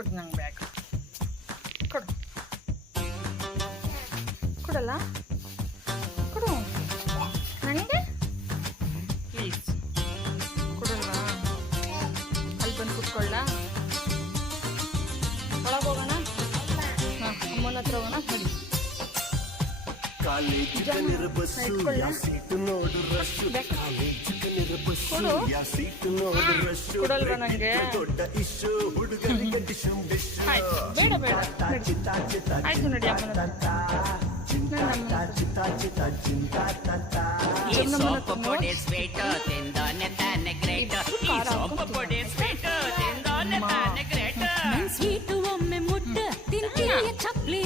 ಕೊಡು ನಂಗೆ ಬ್ಯಾಗ್ ಕೊಡು ಕೊಡಲ್ಲ ಕೊಡು ನನಗೆ ಪ್ಲೀಸ್ ಕೊಡಲ್ವಾ ಅಲ್ಲಿ ಬಂದು ಕುತ್ಕೊಳ್ಳ ಒಳಗೆ ಹೋಗೋಣ ಹಾಂ ಅಮ್ಮನ ಹತ್ರ ಹೋಗೋಣ ನೋಡಿ ಕೊಡಲ್ವಾ ನನಗೆ ಆಯ್ತು ಬೇಡ ಬೇಡ ಆಯ್ತು ನೋಡಿ ಅಮ್ಮನ ಸ್ವೀಟು ಒಮ್ಮೆ ಮುಟ್ಟ ತಿಂತೀಯ ಚಪ್ಲಿ